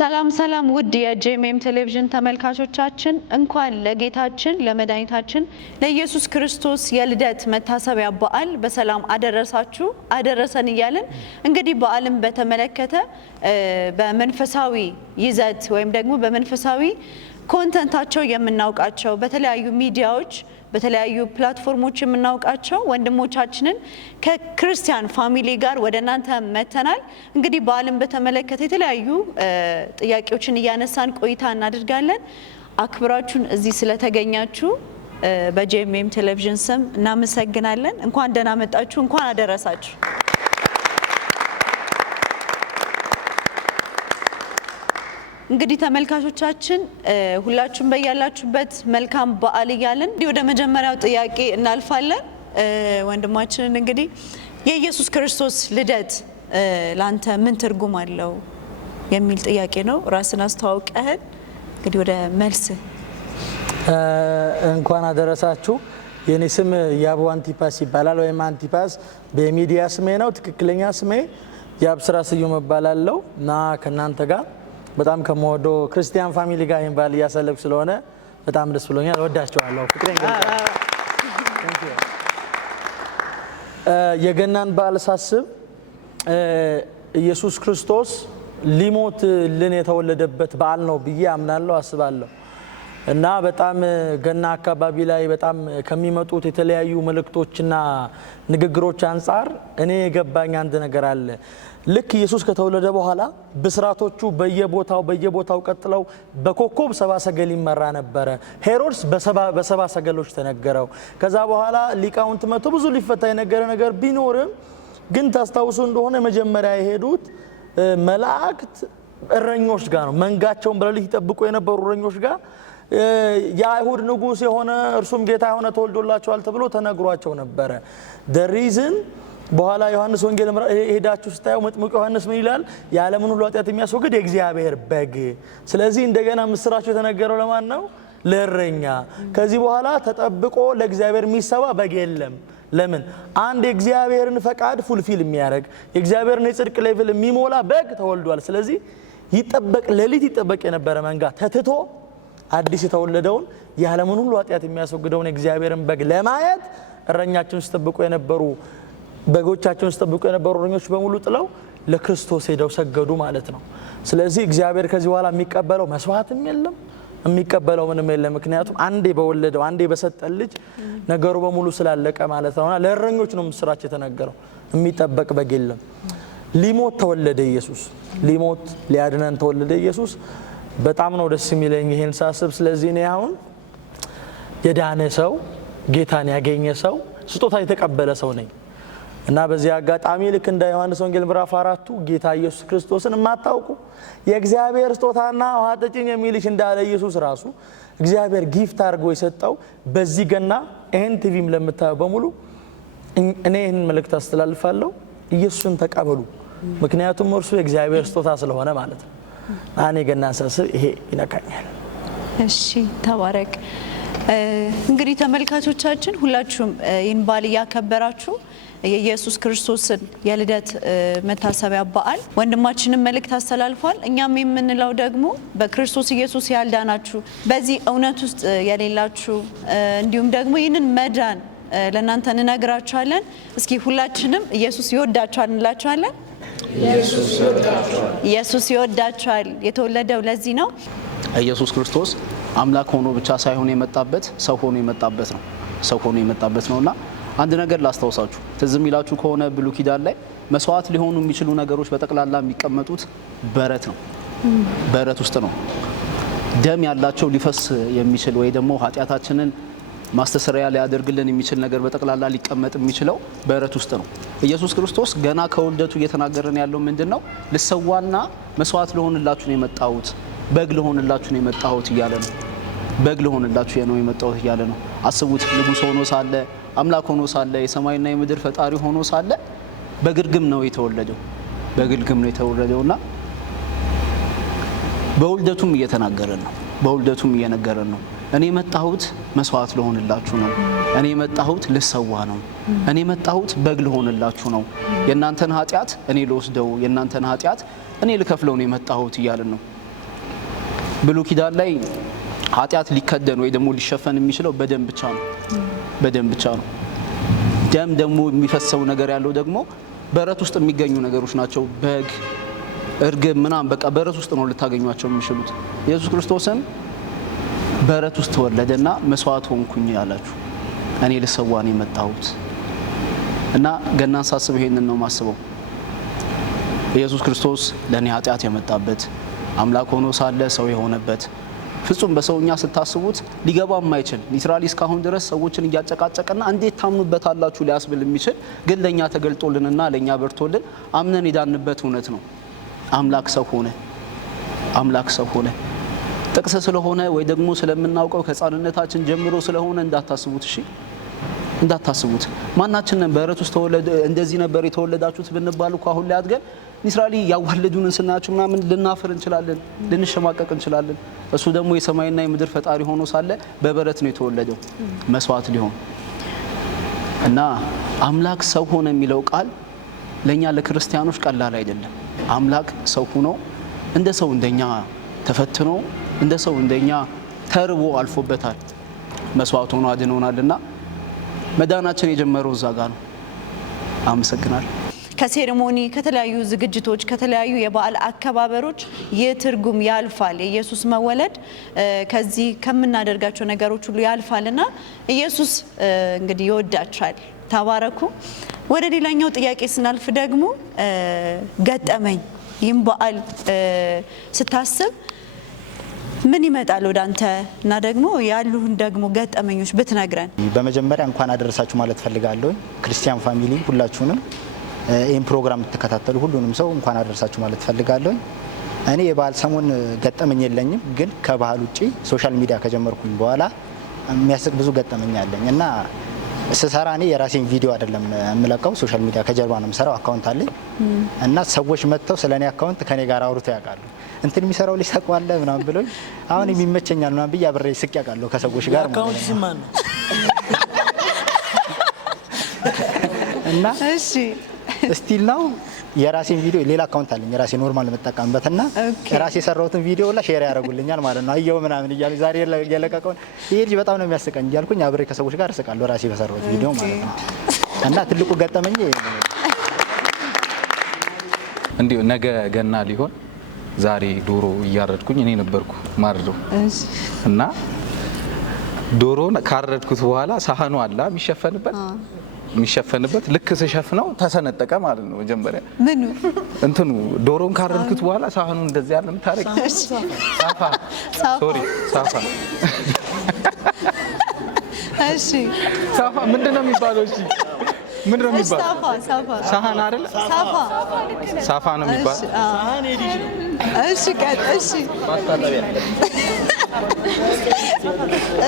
ሰላም ሰላም ውድ የጄኤምኤም ቴሌቪዥን ተመልካቾቻችን እንኳን ለጌታችን ለመድኃኒታችን ለኢየሱስ ክርስቶስ የልደት መታሰቢያ በዓል በሰላም አደረሳችሁ አደረሰን እያልን እንግዲህ በዓልን በተመለከተ በመንፈሳዊ ይዘት ወይም ደግሞ በመንፈሳዊ ኮንተንታቸው የምናውቃቸው በተለያዩ ሚዲያዎች በተለያዩ ፕላትፎርሞች የምናውቃቸው ወንድሞቻችንን ከክርስቲያን ፋሚሊ ጋር ወደናንተ መተናል። እንግዲህ በዓልን በተመለከተ የተለያዩ ጥያቄዎችን እያነሳን ቆይታ እናደርጋለን። አክብራችሁን እዚህ ስለተገኛችሁ በጄኤምኤም ቴሌቪዥን ስም እናመሰግናለን። እንኳን ደህና መጣችሁ፣ እንኳን አደረሳችሁ። እንግዲህ ተመልካቾቻችን ሁላችሁም በያላችሁበት መልካም በዓል እያልን ወደ መጀመሪያው ጥያቄ እናልፋለን። ወንድማችንን እንግዲህ የኢየሱስ ክርስቶስ ልደት ላንተ ምን ትርጉም አለው የሚል ጥያቄ ነው። ራስን አስተዋውቀህን እንግዲህ ወደ መልስ። እንኳን አደረሳችሁ። የኔ ስም ያቡ አንቲፓስ ይባላል፣ ወይም አንቲፓስ በሚዲያ ስሜ ነው። ትክክለኛ ስሜ ያብስራ ስዩም እባላለሁ እና ከናንተ ጋር በጣም ከመወደው ክርስቲያን ፋሚሊ ጋር ይሄን በዓል እያሳለፍኩ ስለሆነ በጣም ደስ ብሎኛል። እወዳቸዋለሁ። ፍቅሬን ገልጻለሁ። የገናን በዓል ሳስብ ኢየሱስ ክርስቶስ ሊሞትልን የተወለደበት በዓል ነው ብዬ አምናለሁ፣ አስባለሁ እና በጣም ገና አካባቢ ላይ በጣም ከሚመጡት የተለያዩ መልእክቶችና ንግግሮች አንጻር እኔ የገባኝ አንድ ነገር አለ። ልክ ኢየሱስ ከተወለደ በኋላ ብስራቶቹ በየቦታው ቀጥለው በኮከብ ሰባ ሰገል ይመራ ነበረ። ሄሮድስ በሰባ ሰገሎች ተነገረው። ከዛ በኋላ ሊቃውንት መጥቶ ብዙ ሊፈታ የነገረ ነገር ቢኖርም ግን ታስታውሱ እንደሆነ መጀመሪያ የሄዱት መላእክት እረኞች ጋር ነው። መንጋቸውን በሌሊት ይጠብቁ የነበሩ እረኞች ጋር የአይሁድ ንጉስ የሆነ እርሱም ጌታ የሆነ ተወልዶላቸዋል ተብሎ ተነግሯቸው ነበረ። ሪዝን በኋላ ዮሐንስ ወንጌል ሄዳችሁ ስታየው መጥምቁ ዮሐንስ ምን ይላል? የዓለምን ሁሉ ኃጢአት የሚያስወግድ የእግዚአብሔር በግ። ስለዚህ እንደገና ምስራቸው የተነገረው ለማን ነው? ለእረኛ። ከዚህ በኋላ ተጠብቆ ለእግዚአብሔር የሚሰዋ በግ የለም። ለምን? አንድ የእግዚአብሔርን ፈቃድ ፉልፊል የሚያደርግ የእግዚአብሔርን የጽድቅ ሌቭል የሚሞላ በግ ተወልዷል። ስለዚህ ይጠበቅ፣ ሌሊት ይጠበቅ የነበረ መንጋ ተትቶ አዲስ የተወለደውን የዓለምን ሁሉ ኃጢአት የሚያስወግደውን የእግዚአብሔርን በግ ለማየት እረኛቸውን ሲጠብቁ የነበሩ በጎቻቸውን ሲጠብቁ የነበሩ እረኞች በሙሉ ጥለው ለክርስቶስ ሄደው ሰገዱ ማለት ነው። ስለዚህ እግዚአብሔር ከዚህ በኋላ የሚቀበለው መስዋዕትም የለም፣ የሚቀበለው ምንም የለም። ምክንያቱም አንዴ በወለደው አንዴ በሰጠን ልጅ ነገሩ በሙሉ ስላለቀ ማለት ነውና ለእረኞች ነው ምስራች የተነገረው። የሚጠበቅ በግ የለም። ሊሞት ተወለደ ኢየሱስ፣ ሊሞት ሊያድነን ተወለደ ኢየሱስ። በጣም ነው ደስ የሚለኝ ይሄን ሳስብ። ስለዚህ እኔ አሁን የዳነ ሰው ጌታን ያገኘ ሰው ስጦታ የተቀበለ ሰው ነኝ እና በዚህ አጋጣሚ ልክ እንደ ዮሐንስ ወንጌል ምዕራፍ 4 ጌታ ኢየሱስ ክርስቶስን የማታውቁ የእግዚአብሔር ስጦታና ውሃ ጠጪኝ የሚልሽ እንዳለ ኢየሱስ ራሱ እግዚአብሔር ጊፍት አድርጎ የሰጠው በዚህ ገና ይሄን ቲቪም ለምታዩ በሙሉ እኔ ይሄን መልእክት አስተላልፋለሁ። ኢየሱስን ተቀበሉ፣ ምክንያቱም እርሱ የእግዚአብሔር ስጦታ ስለሆነ ማለት ነው። እኔ ገና ሳስብ ይሄ ይነካኛል። እሺ ተባረክ። እንግዲህ ተመልካቾቻችን ሁላችሁም ይህን በዓል እያከበራችሁ የኢየሱስ ክርስቶስን የልደት መታሰቢያ በዓል ወንድማችንን መልእክት አስተላልፏል። እኛም የምንለው ደግሞ በክርስቶስ ኢየሱስ ያልዳናችሁ በዚህ እውነት ውስጥ የሌላችሁ እንዲሁም ደግሞ ይህንን መዳን ለእናንተ እንነግራችኋለን። እስኪ ሁላችንም ኢየሱስ ይወዳችኋል እንላችኋለን። ኢየሱስ ይወዳችኋል። የተወለደው ለዚህ ነው። ኢየሱስ ክርስቶስ አምላክ ሆኖ ብቻ ሳይሆን የመጣበት ሰው ሆኖ የመጣበት ነው። ሰው ሆኖ የመጣበት ነውና አንድ ነገር ላስታውሳችሁ። ትዝ የሚላችሁ ከሆነ ብሉይ ኪዳን ላይ መስዋዕት ሊሆኑ የሚችሉ ነገሮች በጠቅላላ የሚቀመጡት በረት ነው። በረት ውስጥ ነው። ደም ያላቸው ሊፈስ የሚችል ወይ ደግሞ ኃጢአታችንን ማስተሰሪያ ሊያደርግልን የሚችል ነገር በጠቅላላ ሊቀመጥ የሚችለው በረት ውስጥ ነው። ኢየሱስ ክርስቶስ ገና ከውልደቱ እየተናገረን ያለው ምንድነው? ልሰዋና መስዋዕት ልሆንላችሁ ነው የመጣሁት፣ በግ ልሆንላችሁ ነው የመጣሁት እያለ ነው። በግ ልሆንላችሁ ነው የመጣሁት እያለ ነው። አስቡት፣ ንጉሥ ሆኖ ሳለ አምላክ ሆኖ ሳለ የሰማይና የምድር ፈጣሪ ሆኖ ሳለ በግርግም ነው የተወለደው። በግርግም ነው የተወለደውና በውልደቱም እየተናገረን ነው። በውልደቱም እየነገረን ነው። እኔ መጣሁት መስዋዕት ልሆንላችሁ ነው። እኔ መጣሁት ልሰዋ ነው። እኔ መጣሁት በግ ልሆንላችሁ ነው። የእናንተን ኃጢአት እኔ ልወስደው፣ የእናንተን ኃጢአት እኔ ልከፍለው ነው የመጣሁት እያለን ነው። ብሉይ ኪዳን ላይ ኃጢአት ሊከደን ወይ ደግሞ ሊሸፈን የሚችለው በደም ብቻ ነው። በደም ብቻ ነው። ደም ደግሞ የሚፈሰው ነገር ያለው ደግሞ በረት ውስጥ የሚገኙ ነገሮች ናቸው። በግ፣ እርግብ ምናምን በቃ በረት ውስጥ ነው ልታገኟቸው የሚችሉት። ኢየሱስ ክርስቶስን በረት ውስጥ ተወለደና መስዋዕት ሆንኩኝ ያላችሁ እኔ ልሰዋ ነው የመጣሁት እና ገናን ሳስብ ይሄንን ነው ማስበው። ኢየሱስ ክርስቶስ ለኔ ኃጢአት የመጣበት አምላክ ሆኖ ሳለ ሰው የሆነበት ፍጹም በሰውኛ ስታስቡት ሊገባ የማይችል ሊትራሊ እስካሁን ድረስ ሰዎችን እያጨቃጨቀና እንዴት ታምኑበታላችሁ ሊያስብል የሚችል ግን ለኛ ተገልጦልንና ለኛ በርቶልን አምነን የዳንበት እውነት ነው። አምላክ ሰው ሆነ። አምላክ ሰው ሆነ። ጥቅስ ስለሆነ ወይ ደግሞ ስለምናውቀው ከሕፃንነታችን ጀምሮ ስለሆነ እንዳታስቡት። እሺ እንዳታስቡት። ማናችንን በረት ውስጥ ተወለደ እንደዚህ ነበር የተወለዳችሁት ብንባል እኮ አሁን ላይ አድገን ሊትራሊ ያዋለዱንን ስናያችሁ ምናምን ልናፍር እንችላለን፣ ልንሸማቀቅ እንችላለን። እሱ ደግሞ የሰማይና የምድር ፈጣሪ ሆኖ ሳለ በበረት ነው የተወለደው መስዋዕት ሊሆን እና አምላክ ሰው ሆነ የሚለው ቃል ለኛ ለክርስቲያኖች ቀላል አይደለም። አምላክ ሰው ሆኖ እንደ ሰው እንደኛ ተፈትኖ እንደ ሰው እንደኛ ተርቦ አልፎበታል። መስዋዕት ሆኖ አድኖናልና መዳናችን የጀመረው እዛ ጋር ነው። አመሰግናለሁ። ከሴሬሞኒ ከተለያዩ ዝግጅቶች ከተለያዩ የበዓል አከባበሮች ይህ ትርጉም ያልፋል። የኢየሱስ መወለድ ከዚህ ከምናደርጋቸው ነገሮች ሁሉ ያልፋልና ኢየሱስ እንግዲህ ይወዳችኋል። ተባረኩ። ወደ ሌላኛው ጥያቄ ስናልፍ ደግሞ ገጠመኝ ይህም በዓል ስታስብ ምን ይመጣል ወደ አንተ እና ደግሞ ያሉን ደግሞ ገጠመኞች ብትነግረን። በመጀመሪያ እንኳን አደረሳችሁ ማለት ፈልጋለሁ። ክርስቲያን ፋሚሊ ሁላችሁንም ይህን ፕሮግራም የምትከታተሉ ሁሉንም ሰው እንኳን አደረሳችሁ ማለት ፈልጋለሁ። እኔ የበዓል ሰሞን ገጠመኝ የለኝም፣ ግን ከባህል ውጪ ሶሻል ሚዲያ ከጀመርኩኝ በኋላ የሚያስቅ ብዙ ገጠመኝ አለኝ እና ስሰራ እኔ የራሴን ቪዲዮ አይደለም የምለቀው፣ ሶሻል ሚዲያ ከጀርባ ነው የምሰራው። አካውንት አለኝ እና ሰዎች መጥተው ስለኔ አካውንት ከኔ ጋር አውርተው ያውቃሉ። እንትን የሚሰራው ሊሰቋለ ምናምን ብሎኝ አሁን የሚመቸኛል ምናምን ብዬ አብሬ ስቅ ያውቃለሁ ከሰዎች ጋር አካውንት ሲማን ነው እና እሺ ስቲል ነው የራሴን ቪዲዮ ሌላ አካውንት አለኝ የራሴ ኖርማል የምጠቀምበትና ራሴ የሰራሁትን ቪዲዮ ላ ሼር ያደርጉልኛል ማለት ነው። አየው ምናምን እያሉ ዛሬ የለቀቀውን ይሄ ልጅ በጣም ነው የሚያስቀኝ እያልኩኝ አብሬ ከሰዎች ጋር እስቃለሁ ራሴ በሰራሁት ቪዲዮ ማለት ነው። እና ትልቁ ገጠመኝ እንዲሁ ነገ ገና ሊሆን ዛሬ ዶሮ እያረድኩኝ እኔ ነበርኩ ማርደው እና ዶሮን ካረድኩት በኋላ ሳህኑ አላ የሚሸፈንበት ልክ ስሸፍነው ተሰነጠቀ ማለት ነው። መጀመሪያ ምኑ እንትኑ ዶሮን ካረድኩት በኋላ ሳህኑ እንደዚህ ያለ ምታረቅ ሳፋ ሳፋ እሺ ሳፋ ምንድነው የሚባለው? እሺ ምንድነው የሚባለው? ሳህን አይደል? ሳፋ ነው የሚባለው። እሺ ቀጥ እሺ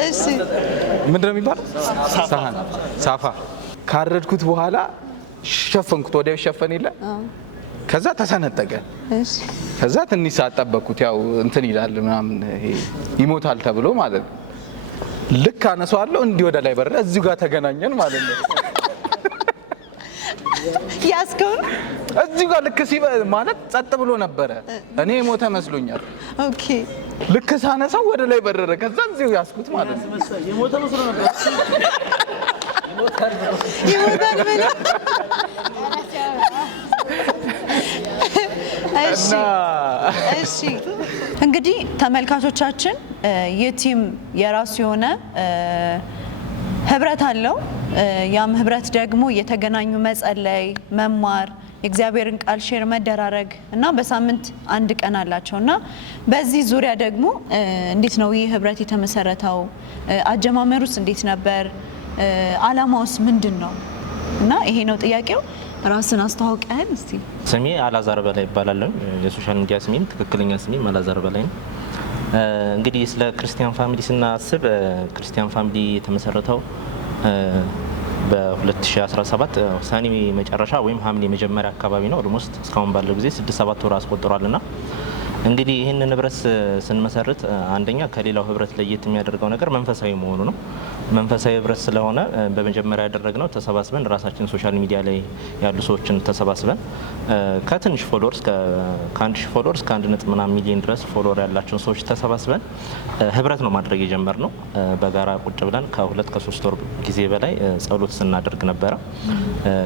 እሺ ምንድነው የሚባለው? ሳህን ሳፋ ካረድኩት በኋላ ሸፈንኩት። ወዲያው ሸፈን የለ ከዛ ተሰነጠቀ። እሺ ከዛ ትንሽ ሰዓት ጠበቅኩት። ያው እንትን ይላል ምናምን ይሞታል ተብሎ ማለት ነው። ልክ አነሳዋለሁ እንዲህ ወደ ላይ በረረ። እዚሁ ጋር ተገናኘን ማለት ነው። ያስከው እዚሁ ጋር ልክ ማለት ጸጥ ብሎ ነበረ። እኔ ሞተ መስሎኛል። ኦኬ ልክ ሳነሳው ወደ ላይ በረረ። ከዛ እዚሁ ያስኩት ማለት ነው። የሞተ መስሎ ነበር። ይሞታል ብሎ እሺ እንግዲህ ተመልካቾቻችን ይህ ቲም የራሱ የሆነ ህብረት አለው። ያም ህብረት ደግሞ የተገናኙ መጸለይ፣ መማር፣ የእግዚአብሔርን ቃል ሼር መደራረግ እና በሳምንት አንድ ቀን አላቸው እና በዚህ ዙሪያ ደግሞ እንዴት ነው ይህ ህብረት የተመሰረተው? አጀማመሩስ እንዴት ነበር? አላማውስ ምንድን ነው? እና ይሄ ነው ጥያቄው። ራስን አስተዋውቀን እስቲ። ስሜ አላዛር በላይ ይባላል። የሶሻል ሚዲያ ስሜም ትክክለኛ ስሜም አላዛር በላይ ነው። እንግዲህ ስለ ክርስቲያን ፋሚሊ ስናስብ ክርስቲያን ፋሚሊ የተመሰረተው በ2017 ሰኔ መጨረሻ ወይም ሐምሌ መጀመሪያ አካባቢ ነው። ኦልሞስት እስካሁን ባለው ጊዜ 6-7 ወር አስቆጥሯልና እንግዲህ ይህንን ህብረት ስንመሰርት አንደኛ ከሌላው ህብረት ለየት የሚያደርገው ነገር መንፈሳዊ መሆኑ ነው። መንፈሳዊ ህብረት ስለሆነ በመጀመሪያ ያደረግነው ተሰባስበን ራሳችን ሶሻል ሚዲያ ላይ ያሉ ሰዎችን ተሰባስበን ከትንሽ ፎሎወርስ ከ1000 ፎሎወርስ ከ1.1 ሚሊዮን ድረስ ፎሎወር ያላቸውን ሰዎች ተሰባስበን ህብረት ነው ማድረግ የጀመርነው። በጋራ ቁጭ ብለን ከ2 ከ3 ወር ጊዜ በላይ ጸሎት ስናደርግ ነበረ።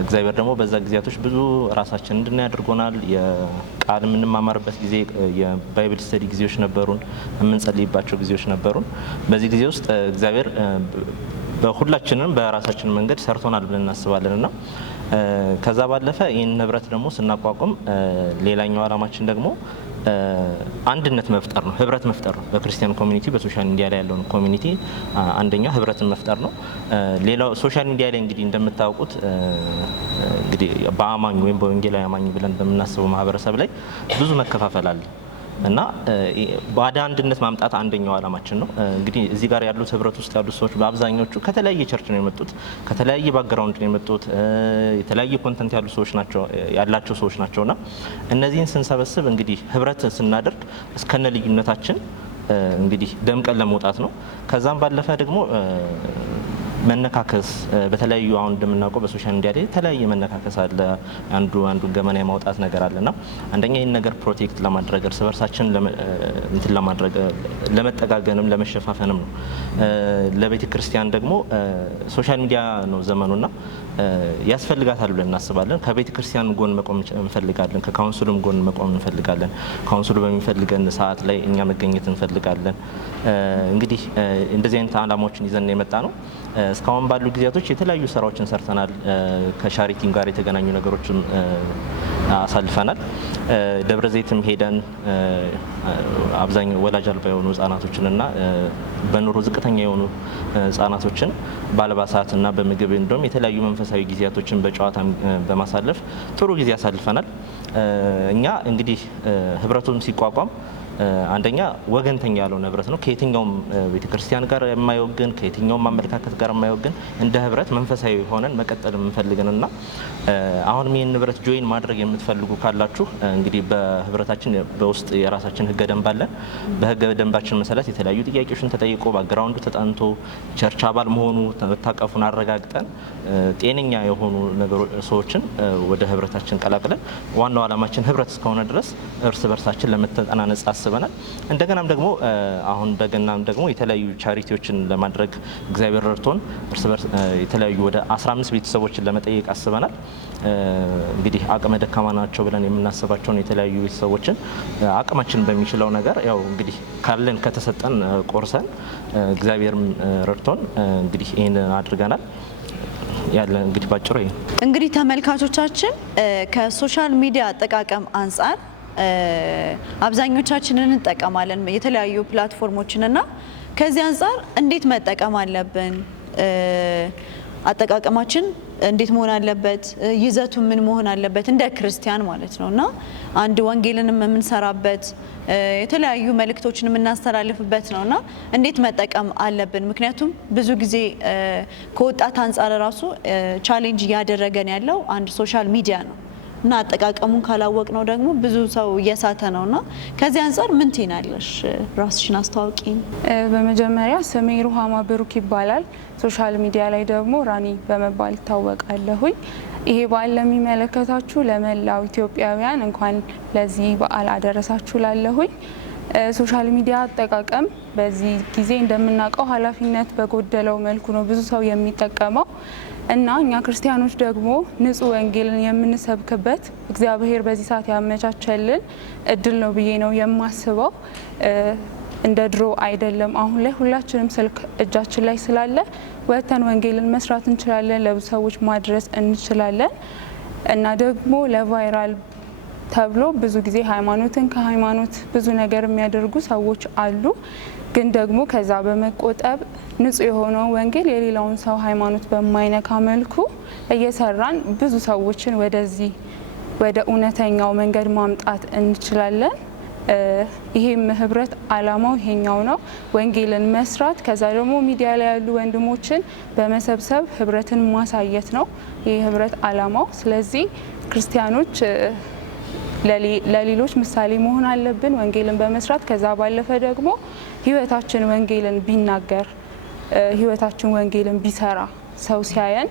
እግዚአብሔር ደግሞ በዛ ጊዜያቶች ብዙ ራሳችን እንድናይ አድርጎናል። የቃል የምንማማርበት ጊዜ፣ የባይብል ስተዲ ጊዜዎች ነበሩን፣ የምንጸልይባቸው ጊዜዎች ነበሩን። በዚህ ጊዜ ውስጥ እግዚአብሔር በሁላችንም በራሳችን መንገድ ሰርቶናል ብለን እናስባለን እና ከዛ ባለፈ ይህን ህብረት ደግሞ ስናቋቁም ሌላኛው ዓላማችን ደግሞ አንድነት መፍጠር ነው፣ ህብረት መፍጠር ነው። በክርስቲያን ኮሚኒቲ በሶሻል ሚዲያ ላይ ያለውን ኮሚኒቲ አንደኛው ህብረትን መፍጠር ነው። ሌላው ሶሻል ሚዲያ ላይ እንግዲህ እንደምታውቁት እንግዲህ በአማኝ ወይም በወንጌላዊ አማኝ ብለን በምናስበው ማህበረሰብ ላይ ብዙ መከፋፈል አለ እና ወደ አንድነት ማምጣት አንደኛው ዓላማችን ነው። እንግዲህ እዚህ ጋር ያሉት ህብረት ውስጥ ያሉት ሰዎች በአብዛኞቹ ከተለያየ ቸርች ነው የመጡት፣ ከተለያየ ባክግራውንድ ነው የመጡት፣ የተለያየ ኮንተንት ያሉ ሰዎች ናቸው ያላቸው ሰዎች ናቸውና እነዚህን ስንሰበስብ እንግዲህ ህብረት ስናደርግ እስከነ ልዩነታችን እንግዲህ ደምቀን ለመውጣት ነው። ከዛም ባለፈ ደግሞ መነካከስ በተለያዩ አሁን እንደምናውቀው በሶሻል ሚዲያ ላይ የተለያየ መነካከስ አለ። አንዱ ገመና የማውጣት ነገር አለና አንደኛ ይህን ነገር ፕሮቴክት ለማድረግ እርስ በርሳችን እንትን ለማድረግ ለመጠጋገንም ለመሸፋፈንም ነው። ለቤተ ክርስቲያን ደግሞ ሶሻል ሚዲያ ነው ዘመኑና ያስፈልጋታል ብለን እናስባለን። ከቤተ ክርስቲያን ጎን መቆም እንፈልጋለን። ከካውንስሉም ጎን መቆም እንፈልጋለን። ካውንስሉ በሚፈልገን ሰዓት ላይ እኛ መገኘት እንፈልጋለን። እንግዲህ እንደዚህ አይነት ዓላማዎችን ይዘን የመጣ ነው። እስካሁን ባሉ ጊዜያቶች የተለያዩ ስራዎችን ሰርተናል። ከሻሪቲም ጋር የተገናኙ ነገሮችን አሳልፈናል። ደብረ ዘይትም ሄደን አብዛኛው ወላጅ አልባ የሆኑ ህጻናቶችንና በኑሮ ዝቅተኛ የሆኑ ህጻናቶችን በአልባሳትና በምግብ እንደውም የተለያዩ መንፈሳዊ ጊዜያቶችን በጨዋታ በማሳለፍ ጥሩ ጊዜ አሳልፈናል። እኛ እንግዲህ ህብረቱን ሲቋቋም አንደኛ ወገንተኛ ያልሆነ ህብረት ነው። ከየትኛውም ቤተክርስቲያን ጋር የማይወግን ከየትኛውም አመለካከት ጋር የማይወግን እንደ ህብረት መንፈሳዊ ሆነን መቀጠል የምንፈልግንና አሁንም ይህን ህብረት ጆይን ማድረግ የምትፈልጉ ካላችሁ እንግዲህ በህብረታችን በውስጥ የራሳችን ህገ ደንብ አለን። በህገ ደንባችን መሰረት የተለያዩ ጥያቄዎችን ተጠይቆ ባክግራውንዱ ተጠንቶ ቸርች አባል መሆኑ መታቀፉን አረጋግጠን ጤነኛ የሆኑ ሰዎችን ወደ ህብረታችን ቀላቅለን ዋናው ዓላማችን ህብረት እስከሆነ ድረስ እርስ በርሳችን ለመተጣናነጽ አስበናል። እንደገናም ደግሞ አሁን በገናም ደግሞ የተለያዩ ቻሪቲዎችን ለማድረግ እግዚአብሔር ረድቶን እርስ በርስ የተለያዩ ወደ 15 ቤተሰቦችን ለመጠየቅ አስበናል። እንግዲህ አቅመ ደካማ ናቸው ብለን የምናስባቸውን የተለያዩ ቤተሰቦችን አቅማችን በሚችለው ነገር ያው እንግዲህ ካለን ከተሰጠን ቆርሰን እግዚአብሔርም ረድቶን እንግዲህ ይህን አድርገናል። ያለ እንግዲህ ባጭሩ ይሄ እንግዲህ ተመልካቾቻችን ከሶሻል ሚዲያ አጠቃቀም አንጻር አብዛኞቻችንን እንጠቀማለን የተለያዩ ፕላትፎርሞችንና ከዚህ አንጻር እንዴት መጠቀም አለብን? አጠቃቀማችን እንዴት መሆን አለበት? ይዘቱ ምን መሆን አለበት? እንደ ክርስቲያን ማለት ነውና አንድ ወንጌልንም የምንሰራበት የተለያዩ መልእክቶችን የምናስተላልፍበት ነውና እንዴት መጠቀም አለብን? ምክንያቱም ብዙ ጊዜ ከወጣት አንጻር ራሱ ቻሌንጅ እያደረገን ያለው አንድ ሶሻል ሚዲያ ነው እና አጠቃቀሙን ካላወቅ ነው ደግሞ ብዙ ሰው እየሳተ ነውና ከዚህ አንጻር ምን ትይናለሽ? ራስሽን አስተዋውቂ። በመጀመሪያ ስሜ ሩሃማ ብሩክ ይባላል። ሶሻል ሚዲያ ላይ ደግሞ ራኒ በመባል ይታወቃለሁኝ። ይሄ በዓል ለሚመለከታችሁ ለመላው ኢትዮጵያውያን እንኳን ለዚህ በዓል አደረሳችሁ ላለሁኝ። ሶሻል ሚዲያ አጠቃቀም በዚህ ጊዜ እንደምናውቀው ኃላፊነት በጎደለው መልኩ ነው ብዙ ሰው የሚጠቀመው እና እኛ ክርስቲያኖች ደግሞ ንጹህ ወንጌልን የምንሰብክበት እግዚአብሔር በዚህ ሰዓት ያመቻቸልን እድል ነው ብዬ ነው የማስበው። እንደ ድሮ አይደለም። አሁን ላይ ሁላችንም ስልክ እጃችን ላይ ስላለ ወጥተን ወንጌልን መስራት እንችላለን፣ ለብዙ ሰዎች ማድረስ እንችላለን እና ደግሞ ለቫይራል ተብሎ ብዙ ጊዜ ሃይማኖትን ከሃይማኖት ብዙ ነገር የሚያደርጉ ሰዎች አሉ። ግን ደግሞ ከዛ በመቆጠብ ንጹህ የሆነው ወንጌል የሌላውን ሰው ሃይማኖት በማይነካ መልኩ እየሰራን ብዙ ሰዎችን ወደዚህ ወደ እውነተኛው መንገድ ማምጣት እንችላለን። ይሄም ህብረት አላማው ይሄኛው ነው፣ ወንጌልን መስራት። ከዛ ደግሞ ሚዲያ ላይ ያሉ ወንድሞችን በመሰብሰብ ህብረትን ማሳየት ነው ይህ ህብረት አላማው። ስለዚህ ክርስቲያኖች ለሌሎች ምሳሌ መሆን አለብን ወንጌልን በመስራት። ከዛ ባለፈ ደግሞ ህይወታችን ወንጌልን ቢናገር ህይወታችን ወንጌልን ቢሰራ ሰው ሲያየን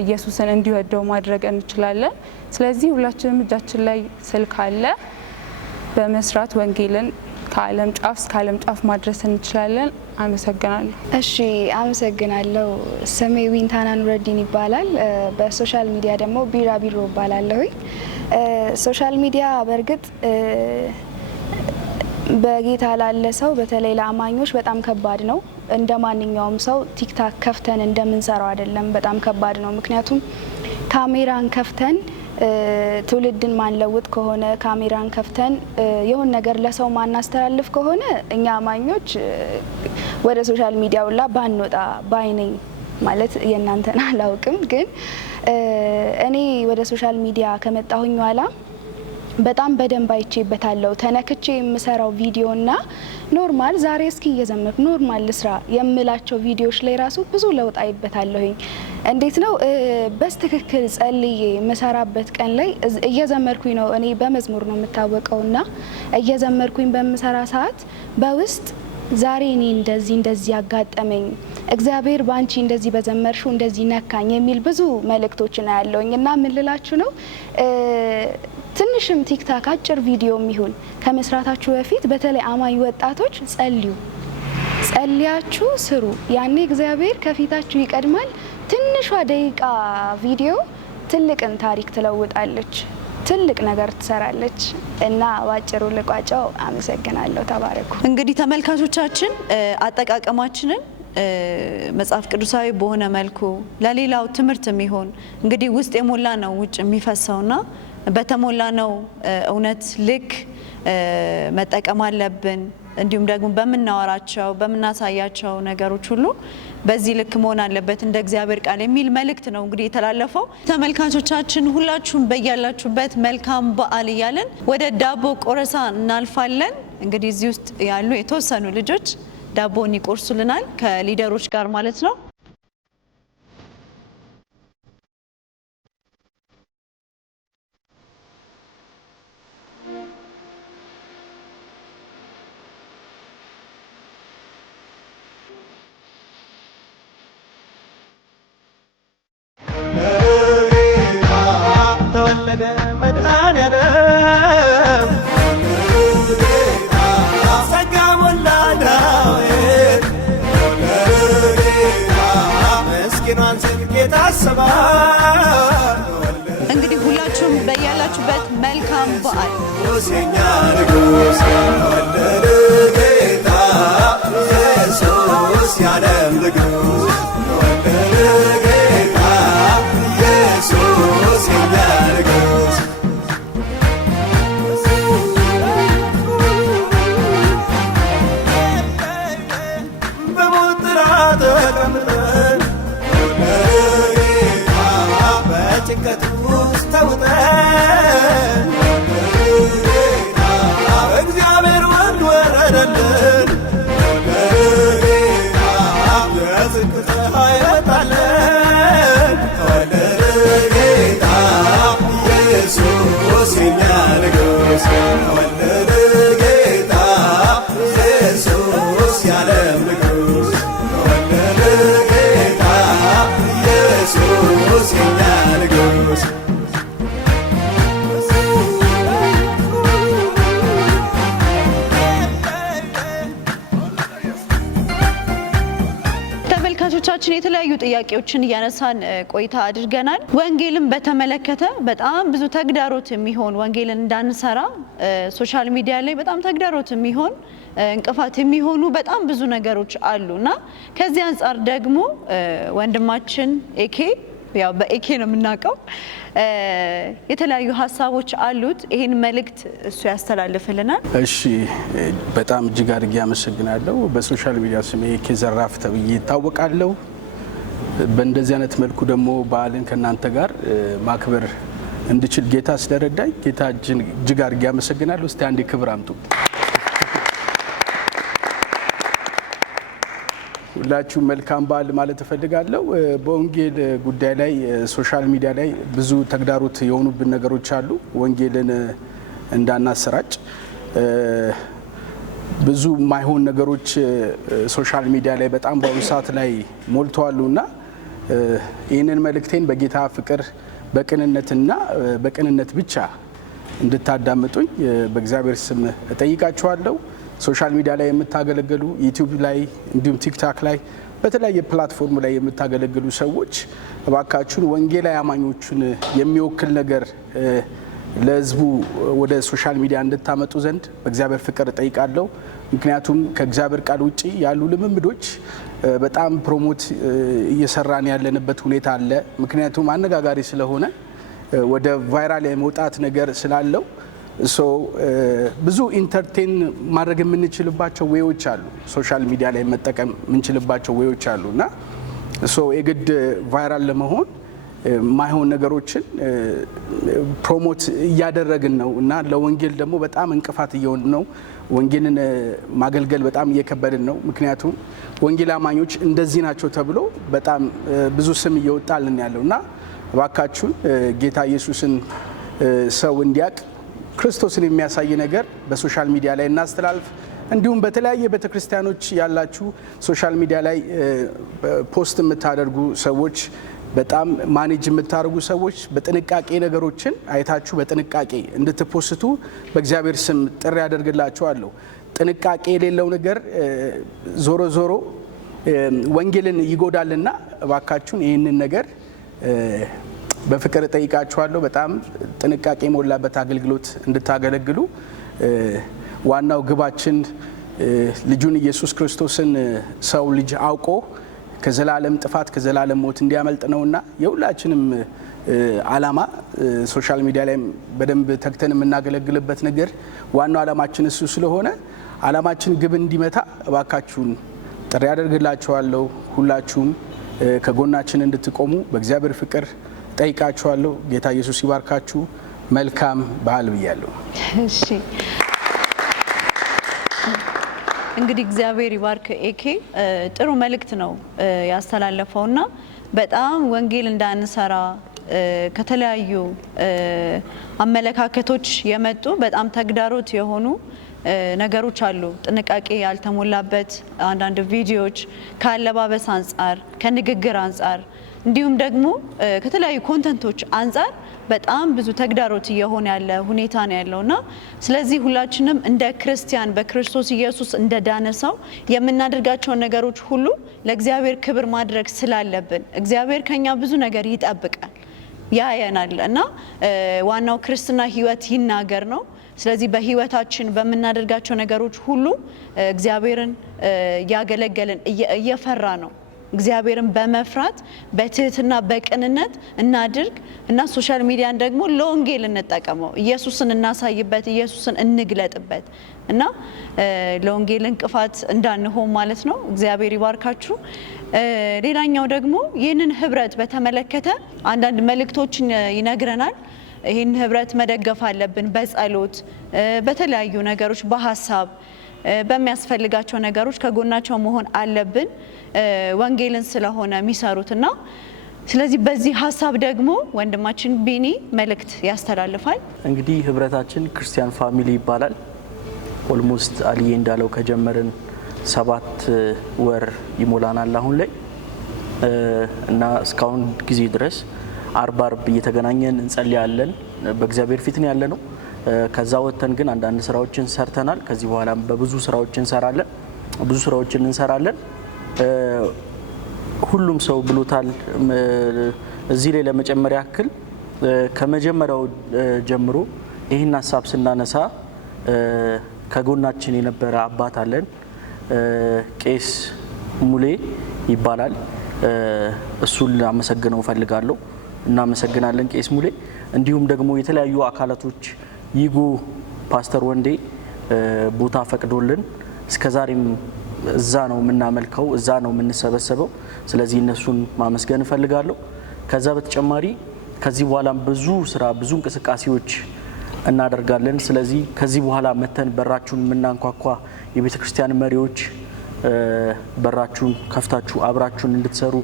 ኢየሱስን እንዲወደው ማድረግ እንችላለን። ስለዚህ ሁላችንም እጃችን ላይ ስልክ አለ፣ በመስራት ወንጌልን ከዓለም ጫፍ እስከ ዓለም ጫፍ ማድረስ እንችላለን። አመሰግናለሁ። እሺ አመሰግናለሁ። ስሜ ዊንታና ኑረዲን ይባላል። በሶሻል ሚዲያ ደግሞ ቢራቢሮ ይባላለሁ። ሶሻል ሚዲያ በእርግጥ በጌታ ላለ ሰው በተለይ ለአማኞች በጣም ከባድ ነው። እንደ ማንኛውም ሰው ቲክታክ ከፍተን እንደምንሰራው አይደለም፣ በጣም ከባድ ነው። ምክንያቱም ካሜራን ከፍተን ትውልድን ማንለውጥ ከሆነ ካሜራን ከፍተን የሆነ ነገር ለሰው ማናስተላልፍ ከሆነ እኛ አማኞች ወደ ሶሻል ሚዲያው ላ ባንወጣ ባይነኝ ማለት የእናንተን አላውቅም። ግን እኔ ወደ ሶሻል ሚዲያ ከመጣሁኝ ኋላ በጣም በደንብ አይቼበታለሁ። ተነክቼ የምሰራው ቪዲዮና ኖርማል ዛሬ እስኪ እየዘመርኩ ኖርማል ልስራ የምላቸው ቪዲዮዎች ላይ ራሱ ብዙ ለውጥ አይበታለሁኝ። እንዴት ነው በስትክክል ጸልዬ የምሰራበት ቀን ላይ እየዘመርኩኝ ነው። እኔ በመዝሙር ነው የምታወቀውና እየዘመርኩኝ በምሰራ ሰዓት በውስጥ ዛሬ እኔ እንደዚህ ያጋጠመኝ እግዚአብሔር ባንቺ እንደዚህ በዘመርሹ እንደዚህ ነካኝ የሚል ብዙ መልእክቶችን አያለውኝ እና ምን ልላችሁ ነው ትንሽም ቲክታክ አጭር ቪዲዮ የሚሆን ከመስራታችሁ በፊት በተለይ አማኝ ወጣቶች ጸልያችሁ ስሩ። ያኔ እግዚአብሔር ከፊታችሁ ይቀድማል። ትንሿ ደቂቃ ቪዲዮ ትልቅን ታሪክ ትለውጣለች፣ ትልቅ ነገር ትሰራለች እና ባጭሩ ልቋጫው። አመሰግናለሁ። ተባረኩ። እንግዲህ ተመልካቾቻችን አጠቃቀማችንን መጽሐፍ ቅዱሳዊ በሆነ መልኩ ለሌላው ትምህርት የሚሆን እንግዲህ ውስጥ የሞላ ነው ውጭ የሚፈሰውና በተሞላ ነው እውነት ልክ መጠቀም አለብን። እንዲሁም ደግሞ በመናወራቸው በመናሳያቸው ነገሮች ሁሉ በዚህ ልክ መሆን አለበት እንደ እግዚአብሔር ቃል የሚል መልእክት ነው እንግዲህ የተላለፈው። ተመልካቾቻችን ሁላችሁም በያላችሁበት መልካም በዓል እያለን ወደ ዳቦ ቆረሳ እናልፋለን። እንግዲህ እዚህ ውስጥ ያሉ የተወሰኑ ልጆች ዳቦን ይቆርሱልናል ከሊደሮች ጋር ማለት ነው። እንግዲህ ሁላችሁም በያላችሁበት መልካም በዓል። እግዚአብሔር ወልድ ወረደልን የጽድቅ ፀሐይ ወጣልን። ተወለደ ጌታ ኢየሱስ የኛ ንጉሥ። ተወለደ ጌታ ኢየሱስ የዓለም ንጉሥ። ተወለደ ጌታ ኢየሱስ የኛ ንጉሥ። ተመልካቾቻችን የተለያዩ ጥያቄዎችን እያነሳን ቆይታ አድርገናል። ወንጌልን በተመለከተ በጣም ብዙ ተግዳሮት የሚሆን ወንጌልን እንዳንሰራ ሶሻል ሚዲያ ላይ በጣም ተግዳሮት የሚሆን እንቅፋት የሚሆኑ በጣም ብዙ ነገሮች አሉና ከዚህ አንጻር ደግሞ ወንድማችን ኤኬ ያው በኤኬ ነው የምናውቀው የተለያዩ ሀሳቦች አሉት። ይሄን መልእክት እሱ ያስተላልፍልናል። እሺ በጣም እጅግ አድርጌ አመሰግናለሁ። በሶሻል ሚዲያ ስሜ ኤኬ ዘራፍ ተብዬ ይታወቃለሁ። በእንደዚህ አይነት መልኩ ደግሞ በዓልን ከእናንተ ጋር ማክበር እንድችል ጌታ ስለረዳኝ ጌታ እጅግ አድርጌ አመሰግናለሁ። እስቲ አንዴ ክብር አምጡ። ሁላችሁም መልካም በዓል ማለት እፈልጋለሁ። በወንጌል ጉዳይ ላይ ሶሻል ሚዲያ ላይ ብዙ ተግዳሮት የሆኑብን ነገሮች አሉ። ወንጌልን እንዳናሰራጭ ብዙ ማይሆን ነገሮች ሶሻል ሚዲያ ላይ በጣም በአሁኑ ሰዓት ላይ ሞልተዋሉና ይህንን መልእክቴን በጌታ ፍቅር በቅንነትና በቅንነት ብቻ እንድታዳምጡኝ በእግዚአብሔር ስም እጠይቃችኋለሁ። ሶሻል ሚዲያ ላይ የምታገለግሉ ዩቲዩብ ላይ እንዲሁም ቲክታክ ላይ በተለያየ ፕላትፎርም ላይ የምታገለግሉ ሰዎች እባካችሁን ወንጌላዊ አማኞችን የሚወክል ነገር ለሕዝቡ ወደ ሶሻል ሚዲያ እንድታመጡ ዘንድ በእግዚአብሔር ፍቅር እጠይቃለሁ። ምክንያቱም ከእግዚአብሔር ቃል ውጭ ያሉ ልምምዶች በጣም ፕሮሞት እየሰራን ያለንበት ሁኔታ አለ። ምክንያቱም አነጋጋሪ ስለሆነ ወደ ቫይራል የመውጣት ነገር ስላለው ብዙ ኢንተርቴን ማድረግ የምንችልባቸው ዌዎች አሉ። ሶሻል ሚዲያ ላይ መጠቀም የምንችልባቸው ዌዎች አሉ እና የግድ ቫይራል ለመሆን ማይሆን ነገሮችን ፕሮሞት እያደረግን ነው እና ለወንጌል ደግሞ በጣም እንቅፋት እየሆን ነው። ወንጌልን ማገልገል በጣም እየከበድን ነው። ምክንያቱም ወንጌል አማኞች እንደዚህ ናቸው ተብሎ በጣም ብዙ ስም እየወጣልን ያለው እና እባካችሁን ጌታ ኢየሱስን ሰው እንዲያውቅ ክርስቶስን የሚያሳይ ነገር በሶሻል ሚዲያ ላይ እናስተላልፍ። እንዲሁም በተለያየ ቤተክርስቲያኖች ያላችሁ ሶሻል ሚዲያ ላይ ፖስት የምታደርጉ ሰዎች፣ በጣም ማኔጅ የምታደርጉ ሰዎች በጥንቃቄ ነገሮችን አይታችሁ በጥንቃቄ እንድትፖስቱ በእግዚአብሔር ስም ጥሪ ያደርግላችኋለሁ። ጥንቃቄ የሌለው ነገር ዞሮ ዞሮ ወንጌልን ይጎዳልና እባካችሁን ይህንን ነገር በፍቅር እጠይቃችኋለሁ። በጣም ጥንቃቄ የሞላበት አገልግሎት እንድታገለግሉ ዋናው ግባችን ልጁን ኢየሱስ ክርስቶስን ሰው ልጅ አውቆ ከዘላለም ጥፋት ከዘላለም ሞት እንዲያመልጥ ነውና የሁላችንም ዓላማ ሶሻል ሚዲያ ላይ በደንብ ተግተን የምናገለግልበት ነገር ዋናው ዓላማችን እሱ ስለሆነ ዓላማችን ግብ እንዲመታ እባካችሁን ጥሪ ያደርግላችኋለሁ። ሁላችሁም ከጎናችን እንድትቆሙ በእግዚአብሔር ፍቅር ጠይቃችኋለሁ። ጌታ ኢየሱስ ይባርካችሁ። መልካም በዓል ብያለሁ። እሺ እንግዲህ እግዚአብሔር ይባርክ። ኤኬ ጥሩ መልእክት ነው ያስተላለፈውና በጣም ወንጌል እንዳንሰራ ከተለያዩ አመለካከቶች የመጡ በጣም ተግዳሮት የሆኑ ነገሮች አሉ። ጥንቃቄ ያልተሞላበት አንዳንድ ቪዲዮዎች ከአለባበስ አንጻር፣ ከንግግር አንጻር እንዲሁም ደግሞ ከተለያዩ ኮንተንቶች አንጻር በጣም ብዙ ተግዳሮት እየሆነ ያለ ሁኔታ ነው ያለውና ስለዚህ ሁላችንም እንደ ክርስቲያን በክርስቶስ ኢየሱስ እንደ ዳነ ሰው የምናደርጋቸውን ነገሮች ሁሉ ለእግዚአብሔር ክብር ማድረግ ስላለብን እግዚአብሔር ከኛ ብዙ ነገር ይጠብቃል፣ ያየናል እና ዋናው ክርስትና ሕይወት ይናገር ነው። ስለዚህ በሕይወታችን በምናደርጋቸው ነገሮች ሁሉ እግዚአብሔርን እያገለገልን እየፈራ ነው እግዚአብሔርን በመፍራት በትህትና በቅንነት እናድርግ እና ሶሻል ሚዲያን ደግሞ ለወንጌል እንጠቀመው፣ ኢየሱስን እናሳይበት፣ ኢየሱስን እንግለጥበት እና ለወንጌል እንቅፋት እንዳንሆን ማለት ነው። እግዚአብሔር ይባርካችሁ። ሌላኛው ደግሞ ይህንን ህብረት በተመለከተ አንዳንድ መልእክቶችን ይነግረናል። ይህን ህብረት መደገፍ አለብን በጸሎት በተለያዩ ነገሮች በሀሳብ በሚያስፈልጋቸው ነገሮች ከጎናቸው መሆን አለብን ወንጌልን ስለሆነ የሚሰሩትና ስለዚህ በዚህ ሀሳብ ደግሞ ወንድማችን ቢኒ መልእክት ያስተላልፋል። እንግዲህ ህብረታችን ክርስቲያን ፋሚሊ ይባላል። ኦልሞስት አልዬ እንዳለው ከጀመርን 7 ወር ይሞላናል አሁን ላይ እና እስካሁን ጊዜ ድረስ አርብ እየተገናኘን እንጸልያለን። በእግዚአብሔር ፊት ነው ያለ ነው። ከዛ ወጥተን ግን አንዳንድ ስራዎችን ሰርተናል። ከዚህ በኋላ በብዙ ስራዎችን እንሰራለን። ሁሉም ሰው ብሎታል። እዚህ ላይ ለመጨመር ያክል ከመጀመሪያው ጀምሮ ይህን ሀሳብ ስናነሳ ከጎናችን የነበረ አባት አለን። ቄስ ሙሌ ይባላል። እሱን ላመሰግነው እፈልጋለሁ። እናመሰግናለን ቄስ ሙሌ። እንዲሁም ደግሞ የተለያዩ አካላቶች ይጉ ፓስተር ወንዴ ቦታ ፈቅዶልን እስከዛሬም እዛ ነው የምናመልከው፣ እዛ ነው የምንሰበሰበው። ስለዚህ እነሱን ማመስገን እፈልጋለሁ። ከዛ በተጨማሪ ከዚህ በኋላ ብዙ እንቅስቃሴዎች እናደርጋለን። ስለዚህ ከዚህ በኋላ መተን በራችሁን የምናንኳኳ የቤተ ክርስቲያን መሪዎች በራችሁን ከፍታችሁ አብራችሁን እንድትሰሩ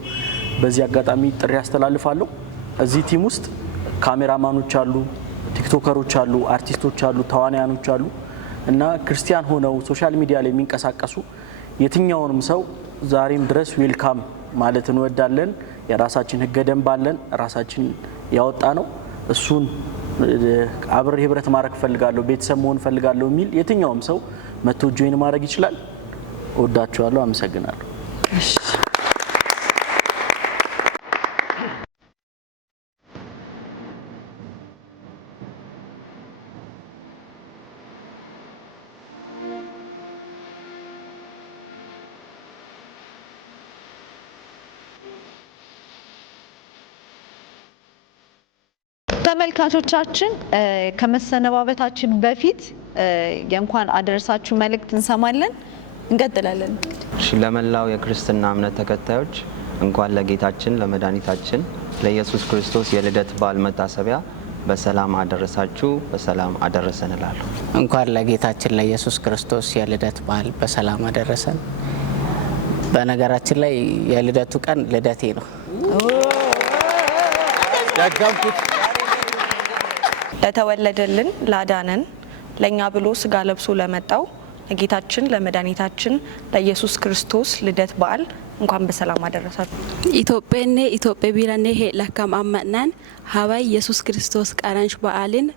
በዚህ አጋጣሚ ጥሪ ያስተላልፋለሁ። እዚህ ቲም ውስጥ ካሜራማኖች አሉ፣ ቲክቶከሮች አሉ፣ አርቲስቶች አሉ፣ ተዋናያኖች አሉ። እና ክርስቲያን ሆነው ሶሻል ሚዲያ ላይ የሚንቀሳቀሱ የትኛውንም ሰው ዛሬም ድረስ ዌልካም ማለት እንወዳለን። የራሳችን ህገ ደንብ አለን፣ ራሳችን ያወጣ ነው። እሱን አብሬ ህብረት ማድረግ ፈልጋለሁ፣ ቤተሰብ መሆን ፈልጋለሁ የሚል የትኛውም ሰው መጥቶ ጆይን ማድረግ ይችላል። እወዳችኋለሁ። አመሰግናለሁ። ተመልካቾቻችን ከመሰነባበታችን በፊት የእንኳን አደረሳችሁ መልእክት እንሰማለን። እንቀጥላለን። እሺ፣ ለመላው የክርስትና እምነት ተከታዮች እንኳን ለጌታችን ለመድኃኒታችን ለኢየሱስ ክርስቶስ የልደት በዓል መታሰቢያ በሰላም አደረሳችሁ፣ በሰላም አደረሰን እላለሁ። እንኳን ለጌታችን ለኢየሱስ ክርስቶስ የልደት በዓል በሰላም አደረሰን። በነገራችን ላይ የልደቱ ቀን ልደቴ ነው። ለተወለደልን ላዳነን ለኛ ብሎ ስጋ ለብሶ ለመጣው ለጌታችን ለመድኃኒታችን ለኢየሱስ ክርስቶስ ልደት በዓል እንኳን በሰላም አደረሳችሁ። ኢትዮጵያኔ ኢትዮጵያ ቢራኔ ሄላካም አመናን ሀባይ ኢየሱስ ክርስቶስ ቀራንሽ በዓልን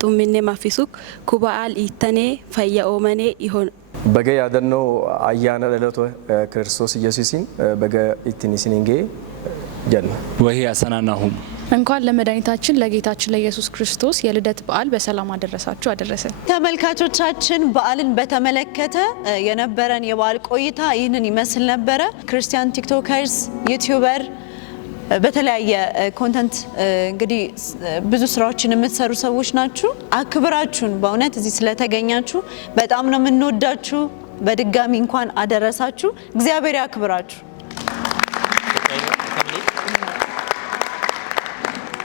ጡምኔ ማፊሱክ ኩበዓል ኢተኔ ፈያኦመኔ ይሆን በገ ያደነው አያነ ለለቶ ክርስቶስ ኢየሱስን በገ ኢትኒሲንጌ ጀነ ወሂ ያሰናናሁም እንኳን ለመድኃኒታችን ለጌታችን ለኢየሱስ ክርስቶስ የልደት በዓል በሰላም አደረሳችሁ አደረሰን። ተመልካቾቻችን በዓልን በተመለከተ የነበረን የበዓል ቆይታ ይህንን ይመስል ነበረ። ክርስቲያን ቲክቶከርስ፣ ዩቲዩበር በተለያየ ኮንተንት እንግዲህ ብዙ ስራዎችን የምትሰሩ ሰዎች ናችሁ። አክብራችሁን በእውነት እዚህ ስለተገኛችሁ በጣም ነው የምንወዳችሁ። በድጋሚ እንኳን አደረሳችሁ። እግዚአብሔር ያክብራችሁ።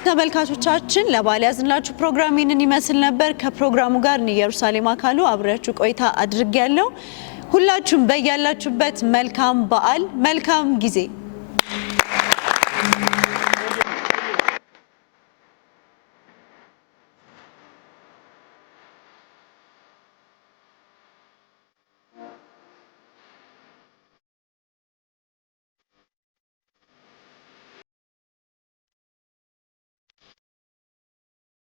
ተመልካቾቻችን ለበዓል ያዝንላችሁ ፕሮግራም ይህንን ይመስል ነበር። ከፕሮግራሙ ጋር እኔ ኢየሩሳሌም አካሉ አብሬያችሁ ቆይታ አድርጌያለሁ። ሁላችሁም በያላችሁበት መልካም በዓል፣ መልካም ጊዜ